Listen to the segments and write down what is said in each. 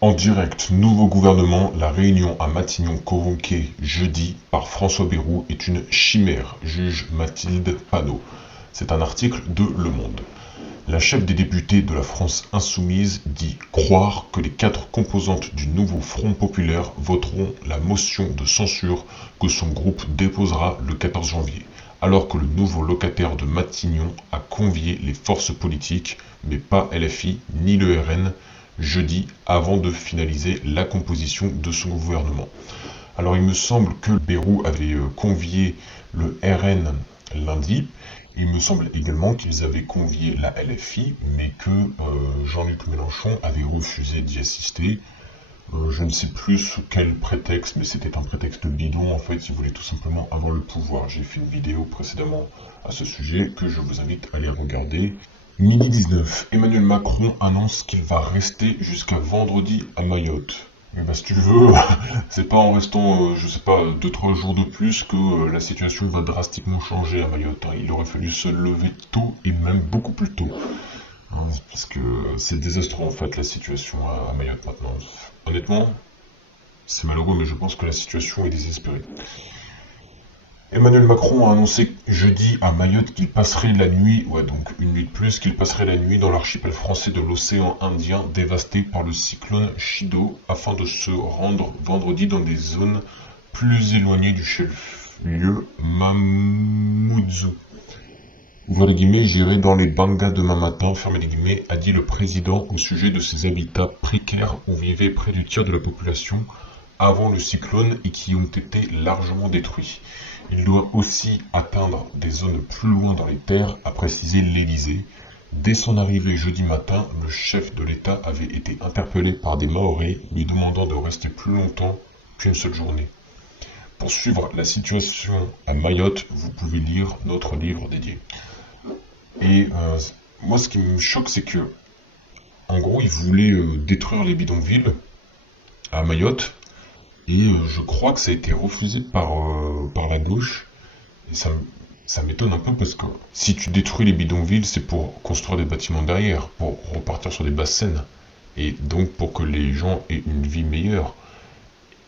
En direct, nouveau gouvernement, la réunion à Matignon convoquée jeudi par François Bayrou est une chimère, juge Mathilde Panot. C'est un article de Le Monde. La chef des députés de la France insoumise dit croire que les 4 composantes du nouveau Front populaire voteront la motion de censure que son groupe déposera le 14 janvier, alors que le nouveau locataire de Matignon a convié les forces politiques, mais pas LFI ni le RN, jeudi avant de finaliser la composition de son gouvernement. Alors il me semble que Bayrou avait convié le RN lundi. Il me semble également qu'ils avaient convié la LFI, mais que Jean-Luc Mélenchon avait refusé d'y assister. Je ne sais plus sous quel prétexte, mais c'était un prétexte bidon. En fait, il voulait tout simplement avoir le pouvoir. J'ai fait une vidéo précédemment à ce sujet que je vous invite à aller regarder. Midi 19, Emmanuel Macron annonce qu'il va rester jusqu'à vendredi à Mayotte. Et bah si tu veux, c'est pas en restant, je sais pas, 2-3 jours de plus que la situation va drastiquement changer à Mayotte. Hein. Il aurait fallu se lever tôt et même beaucoup plus tôt. Hein, parce que c'est désastreux en fait la situation à Mayotte maintenant. Honnêtement, c'est malheureux mais je pense que la situation est désespérée. Emmanuel Macron a annoncé jeudi à Mayotte qu'il passerait la nuit, donc une nuit de plus, qu'il passerait la nuit dans l'archipel français de l'océan Indien dévasté par le cyclone Chido afin de se rendre vendredi dans des zones plus éloignées du chef-lieu Mamoudzou. Ouvrez les guillemets, j'irai dans les Bangas demain matin, fermez les guillemets, a dit le président au sujet de ces habitats précaires où vivait près du tiers de la population avant le cyclone et qui ont été largement détruits. Il doit aussi atteindre des zones plus loin dans les terres, a précisé l'Élysée. Dès son arrivée jeudi matin, le chef de l'État avait été interpellé par des Mahorais lui demandant de rester plus longtemps qu'une seule journée. Pour suivre la situation à Mayotte, vous pouvez lire notre livre dédié. Et moi, ce qui me choque, c'est que, en gros, ils voulaient détruire les bidonvilles à Mayotte. Et je crois que ça a été refusé par la gauche. Et ça m'étonne un peu parce que si tu détruis les bidonvilles, c'est pour construire des bâtiments derrière, pour repartir sur des basses scènes. Et donc pour que les gens aient une vie meilleure.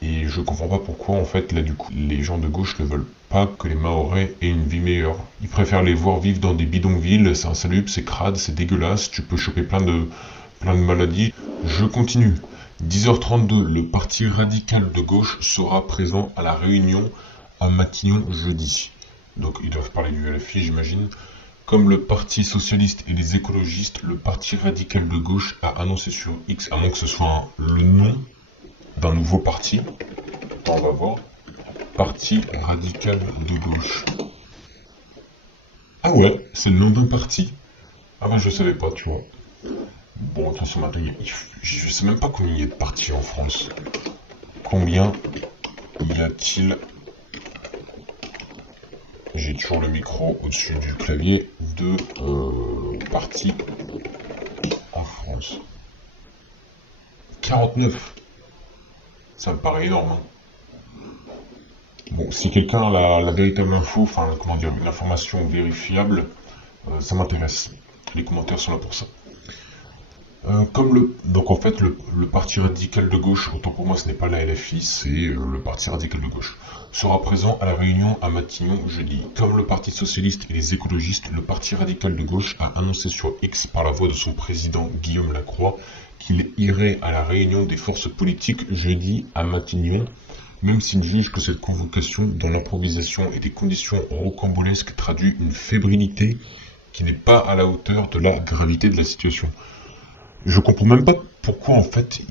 Et je comprends pas pourquoi en fait là du coup les gens de gauche ne veulent pas que les Mahorais aient une vie meilleure. Ils préfèrent les voir vivre dans des bidonvilles, c'est insalubre, c'est crade, c'est dégueulasse, tu peux choper plein de maladies. Je continue. 10h32, le parti radical de gauche sera présent à la réunion à Matignon jeudi. Donc ils doivent parler du LFI, j'imagine. Comme le parti socialiste et les écologistes, le parti radical de gauche a annoncé sur X, à moins que ce soit le nom d'un nouveau parti. Attends, on va voir. Parti radical de gauche. Ah ouais, c'est le nom d'un parti? Ah bah je savais pas, tu vois. Bon, attention, maintenant, je sais même pas combien il y a de partis en France. Combien y a-t-il? J'ai toujours le micro au-dessus du clavier de partis en France. 49. Ça me paraît énorme. Hein. Bon, si quelqu'un a la véritable info, enfin, comment dire, une information vérifiable, ça m'intéresse. Les commentaires sont là pour ça. Donc en fait, le parti radical de gauche, autant pour moi ce n'est pas la LFI, c'est le parti radical de gauche, sera présent à la réunion à Matignon jeudi. Comme le parti socialiste et les écologistes, le parti radical de gauche a annoncé sur X par la voix de son président Guillaume Lacroix qu'il irait à la réunion des forces politiques jeudi à Matignon, même s'il juge que cette convocation dans l'improvisation et des conditions rocambolesques traduit une fébrilité qui n'est pas à la hauteur de la gravité de la situation. Je comprends même pas pourquoi en fait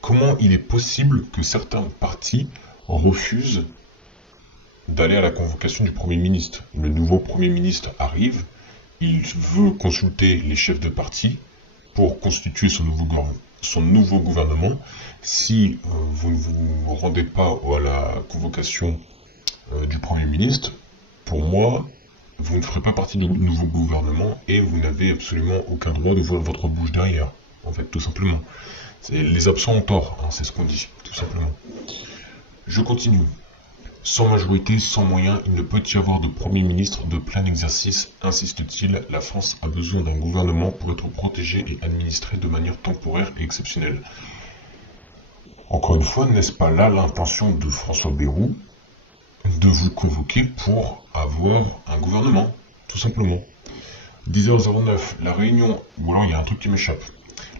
comment il est possible que certains partis refusent d'aller à la convocation du Premier ministre. Le nouveau Premier ministre arrive, il veut consulter les chefs de parti pour constituer son nouveau gouvernement. Si vous ne vous rendez pas à la convocation du Premier ministre, pour moi, vous ne ferez pas partie du nouveau gouvernement et vous n'avez absolument aucun droit de voir votre bouche derrière, en fait, tout simplement. Les absents ont tort, hein, c'est ce qu'on dit, tout simplement. Je continue. Sans majorité, sans moyens, il ne peut y avoir de Premier ministre de plein exercice, insiste-t-il. La France a besoin d'un gouvernement pour être protégée et administrée de manière temporaire et exceptionnelle. Encore une fois, n'est-ce pas là l'intention de François Bayrou de vous convoquer pour avoir un gouvernement, tout simplement. 10h09, la réunion, ou alors il y a un truc qui m'échappe.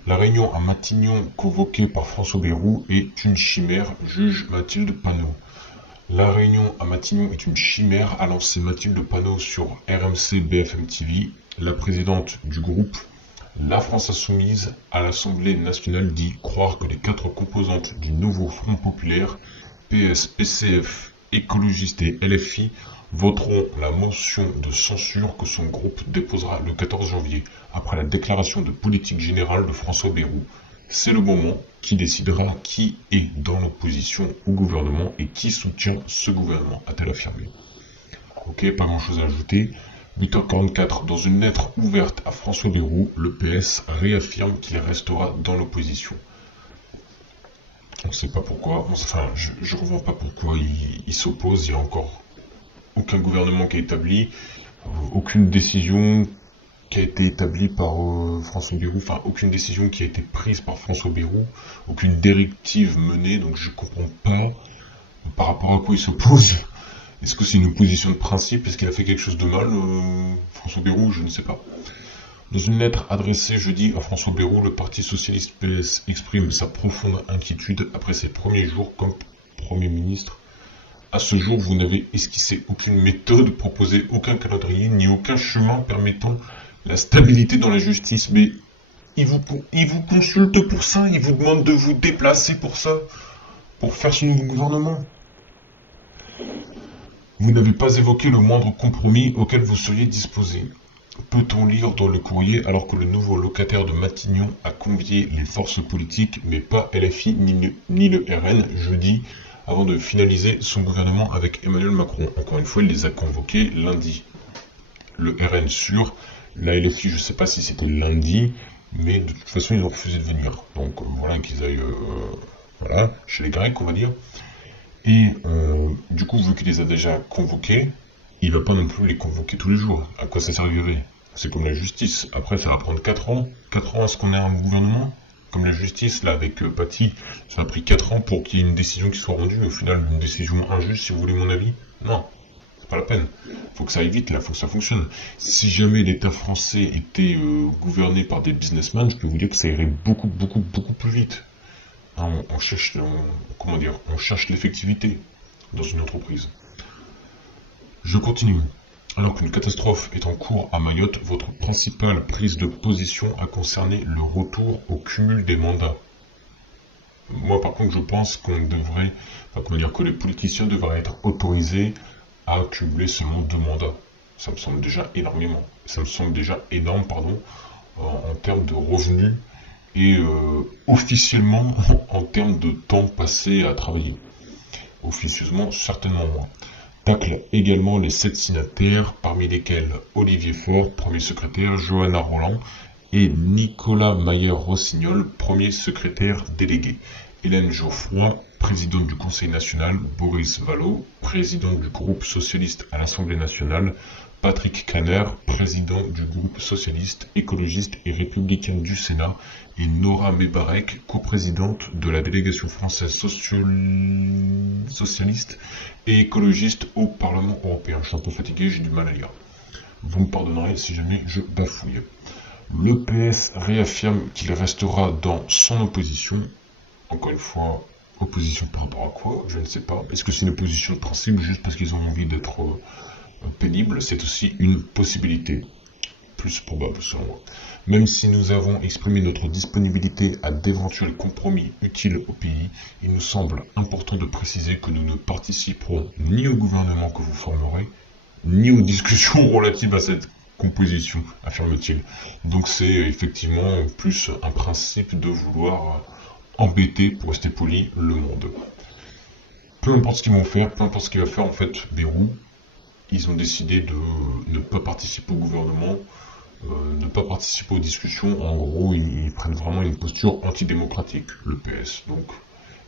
La réunion à Matignon convoquée par François Bayrou est une chimère, juge Mathilde Panot. La réunion à Matignon est une chimère, a lancé Mathilde Panot sur RMC BFM TV. La présidente du groupe La France Insoumise à l'Assemblée nationale dit croire que les 4 composantes du nouveau Front populaire, PS, PCF, écologistes et LFI, voteront la motion de censure que son groupe déposera le 14 janvier, après la déclaration de politique générale de François Bayrou. C'est le moment qui décidera qui est dans l'opposition au gouvernement et qui soutient ce gouvernement, a-t-elle affirmé. Ok, pas grand-chose à ajouter. 8h44, dans une lettre ouverte à François Bayrou, le PS réaffirme qu'il restera dans l'opposition. On ne sait pas pourquoi, enfin, je ne comprends pas pourquoi il s'oppose, il n'y a encore aucun gouvernement qui est établi, aucune décision qui a été établie par François Bayrou, enfin aucune décision qui a été prise par François Bayrou, aucune directive menée, donc je ne comprends pas par rapport à quoi il s'oppose. Est-ce que c'est une opposition de principe? Est-ce qu'il a fait quelque chose de mal, François Bayrou? Je ne sais pas. Dans une lettre adressée jeudi à François Bayrou, le Parti Socialiste PS exprime sa profonde inquiétude après ses premiers jours comme Premier ministre. À ce jour, vous n'avez esquissé aucune méthode, proposé aucun calendrier, ni aucun chemin permettant la stabilité dans la justice. Mais il vous consulte pour ça, il vous demande de vous déplacer pour ça, pour faire ce nouveau gouvernement. Vous n'avez pas évoqué le moindre compromis auquel vous seriez disposé. Peut-on lire dans le courrier alors que le nouveau locataire de Matignon a convié les forces politiques, mais pas LFI ni le RN, jeudi, avant de finaliser son gouvernement avec Emmanuel Macron. Encore une fois, il les a convoqués lundi. Le RN sûr, la LFI, je ne sais pas si c'était lundi, mais de toute façon, ils ont refusé de venir. Donc voilà, qu'ils aillent voilà, chez les Grecs, on va dire. Et du coup, vu qu'il les a déjà convoqués, il va pas non plus les convoquer tous les jours. À quoi ça servirait? C'est comme la justice. Après, ça va prendre 4 ans. 4 ans à ce qu'on ait un gouvernement. Comme la justice, là, avec Paty, ça a pris 4 ans pour qu'il y ait une décision qui soit rendue. Au final, une décision injuste, si vous voulez mon avis. Non, c'est pas la peine. Faut que ça aille vite, là, faut que ça fonctionne. Si jamais l'État français était gouverné par des businessmen, je peux vous dire que ça irait beaucoup plus vite. Hein, on cherche, on cherche l'effectivité dans une entreprise. Je continue. Alors qu'une catastrophe est en cours à Mayotte, votre principale prise de position a concerné le retour au cumul des mandats. Moi, par contre, je pense qu'on devrait, que les politiciens devraient être autorisés à cumuler seulement 2 mandats. Ça me semble déjà énormément. Ça me semble déjà énorme, en termes de revenus et officiellement en termes de temps passé à travailler. Officieusement, certainement moins. Tacle également les 7 signataires, parmi lesquels Olivier Faure, premier secrétaire, Johanna Roland et Nicolas Mayer-Rossignol, premier secrétaire délégué. Hélène Geoffroy, présidente du Conseil national, Boris Vallaud, président du groupe socialiste à l'Assemblée nationale, Patrick Kanner, président du groupe socialiste, écologiste et républicain du Sénat, et Nora Mebarek, coprésidente de la délégation française socialiste et écologiste au Parlement européen. Je suis un peu fatigué, j'ai du mal à lire. Vous me pardonnerez si jamais je bafouille. Le PS réaffirme qu'il restera dans son opposition. Encore une fois, opposition par rapport à quoi? Je ne sais pas. Est-ce que c'est une opposition de principe juste parce qu'ils ont envie d'être pénibles? C'est aussi une possibilité. Plus probable selon moi. Même si nous avons exprimé notre disponibilité à d'éventuels compromis utiles au pays, il nous semble important de préciser que nous ne participerons ni au gouvernement que vous formerez, ni aux discussions relatives à cette composition, affirme-t-il. Donc c'est effectivement plus un principe de vouloir embêter, pour rester poli, le monde. Peu importe ce qu'ils vont faire, peu importe ce qu'il va faire en fait Bayrou, ils ont décidé de ne pas participer au gouvernement, ne pas participer aux discussions. En gros, ils prennent vraiment une posture antidémocratique, le PS. Donc,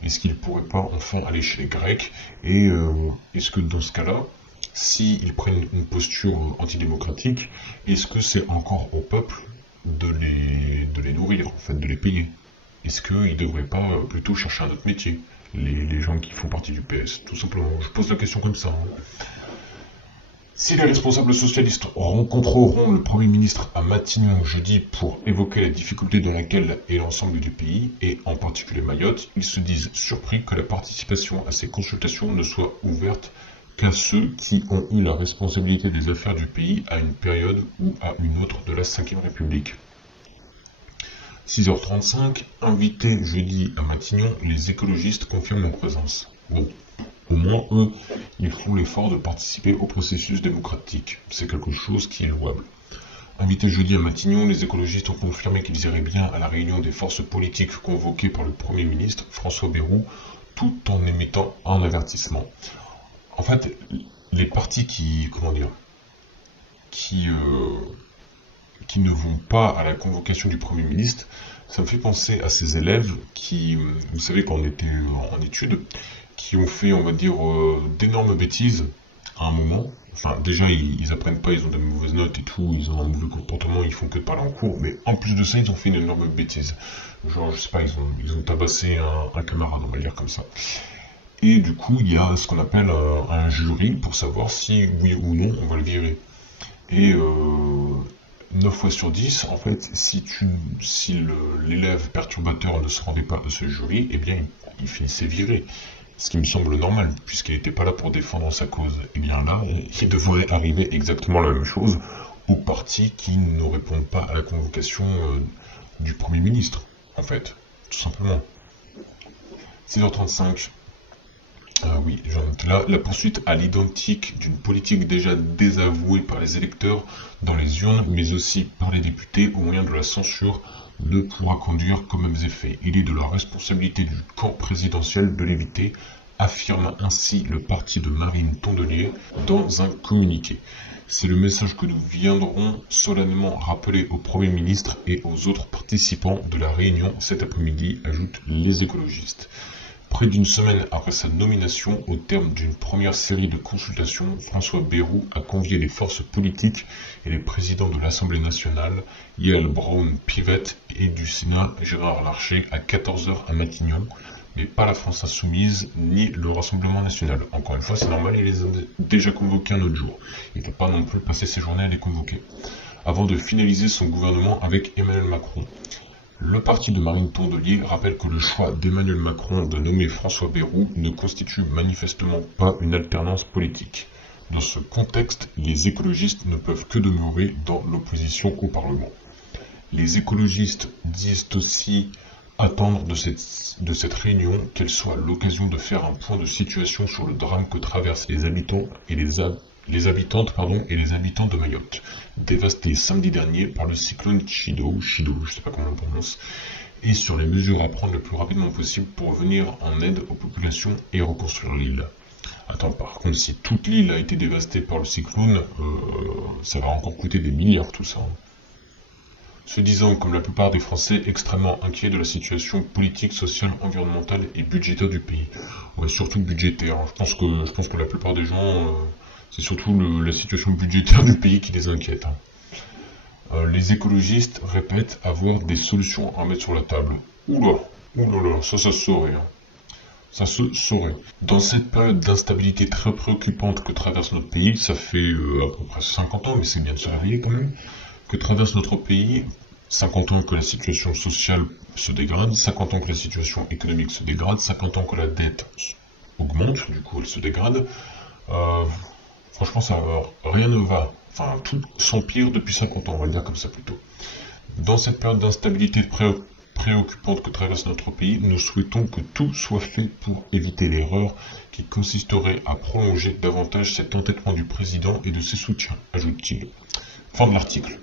Est-ce qu'il ne pourrait pas enfin aller chez les Grecs? Et est-ce que dans ce cas-là, s'ils prennent une posture antidémocratique, est-ce que c'est encore au peuple de les nourrir, en fait, de les payer? Est-ce qu'ils ne devraient pas plutôt chercher un autre métier, les gens qui font partie du PS, tout simplement? Je pose la question comme ça, hein. Si les responsables socialistes rencontreront le Premier ministre à Matignon jeudi pour évoquer la difficulté dans laquelle est l'ensemble du pays, et en particulier Mayotte, ils se disent surpris que la participation à ces consultations ne soit ouverte qu'à ceux qui ont eu la responsabilité des affaires du pays à une période ou à une autre de la Ve République. 6h35, invité jeudi à Matignon, les écologistes confirment leur présence. Bon, au moins, eux, ils font l'effort de participer au processus démocratique. C'est quelque chose qui est louable. Invité jeudi à Matignon, les écologistes ont confirmé qu'ils iraient bien à la réunion des forces politiques convoquée par le Premier ministre, François Bayrou, tout en émettant un avertissement. En fait, les partis qui ne vont pas à la convocation du Premier ministre, ça me fait penser à ces élèves qui, vous savez, quand on était en études, qui ont fait, on va dire, d'énormes bêtises à un moment. Enfin, déjà, ils apprennent pas, ils ont de mauvaises notes et tout, ils ont un mauvais comportement, ils font que de parler en cours, mais en plus de ça, ils ont fait une énorme bêtise. Genre, je sais pas, ils ont tabassé un camarade, on va dire comme ça. Et du coup, il y a ce qu'on appelle un jury pour savoir si, oui ou non, on va le virer. Et 9 fois sur 10, en fait, si l'élève perturbateur ne se rendait pas à ce jury, eh bien, il finissait viré. Ce qui me semble normal, puisqu'il n'était pas là pour défendre sa cause. Et bien là, il devrait arriver exactement la même chose aux partis qui ne répondent pas à la convocation du Premier ministre, en fait, tout simplement. 6h35. Ah oui, j'en note là, la poursuite à l'identique d'une politique déjà désavouée par les électeurs dans les urnes, mais aussi par les députés au moyen de la censure, ne pourra conduire qu'aux mêmes effets. Il est de la responsabilité du camp présidentiel de l'éviter, affirme ainsi le parti de Marine Tondelier dans un communiqué. C'est le message que nous viendrons solennellement rappeler au Premier ministre et aux autres participants de la réunion cet après-midi, ajoutent les écologistes. Près d'une semaine après sa nomination, au terme d'une première série de consultations, François Bayrou a convié les forces politiques et les présidents de l'Assemblée nationale, Yael Braun-Pivet, et du Sénat, Gérard Larcher, à 14h à Matignon, mais pas la France Insoumise ni le Rassemblement national. Encore une fois, c'est normal, il les a déjà convoqués un autre jour. Il ne faut pas non plus passer ses journées à les convoquer. Avant de finaliser son gouvernement avec Emmanuel Macron. Le parti de Marine Tondelier rappelle que le choix d'Emmanuel Macron de nommer François Bayrou ne constitue manifestement pas une alternance politique. Dans ce contexte, les écologistes ne peuvent que demeurer dans l'opposition au Parlement. Les écologistes disent aussi attendre de cette réunion qu'elle soit l'occasion de faire un point de situation sur le drame que traversent les habitants et les habitants de Mayotte, dévastés samedi dernier par le cyclone Chido, je sais pas comment on prononce, et sur les mesures à prendre le plus rapidement possible pour venir en aide aux populations et reconstruire l'île. Attends, par contre, si toute l'île a été dévastée par le cyclone, ça va encore coûter des milliards tout ça. Se disant, comme la plupart des Français, extrêmement inquiets de la situation politique, sociale, environnementale et budgétaire du pays. Ouais, surtout budgétaire. Je pense que la plupart des gens, c'est surtout la situation budgétaire du pays qui les inquiète. Les écologistes répètent avoir des solutions à mettre sur la table. Oula, ça se saurait. Ça se saurait. Dans cette période d'instabilité très préoccupante que traverse notre pays, ça fait à peu près 50 ans, mais c'est bien de se réveiller quand même, que traverse notre pays, 50 ans que la situation sociale se dégrade, 50 ans que la situation économique se dégrade, 50 ans que la dette augmente, du coup elle se dégrade. Franchement, rien ne va. Enfin, tout s'empire depuis 50 ans, on va le dire comme ça plutôt. Dans cette période d'instabilité préoccupante que traverse notre pays, nous souhaitons que tout soit fait pour éviter l'erreur qui consisterait à prolonger davantage cet entêtement du président et de ses soutiens, ajoute-t-il. Fin de l'article.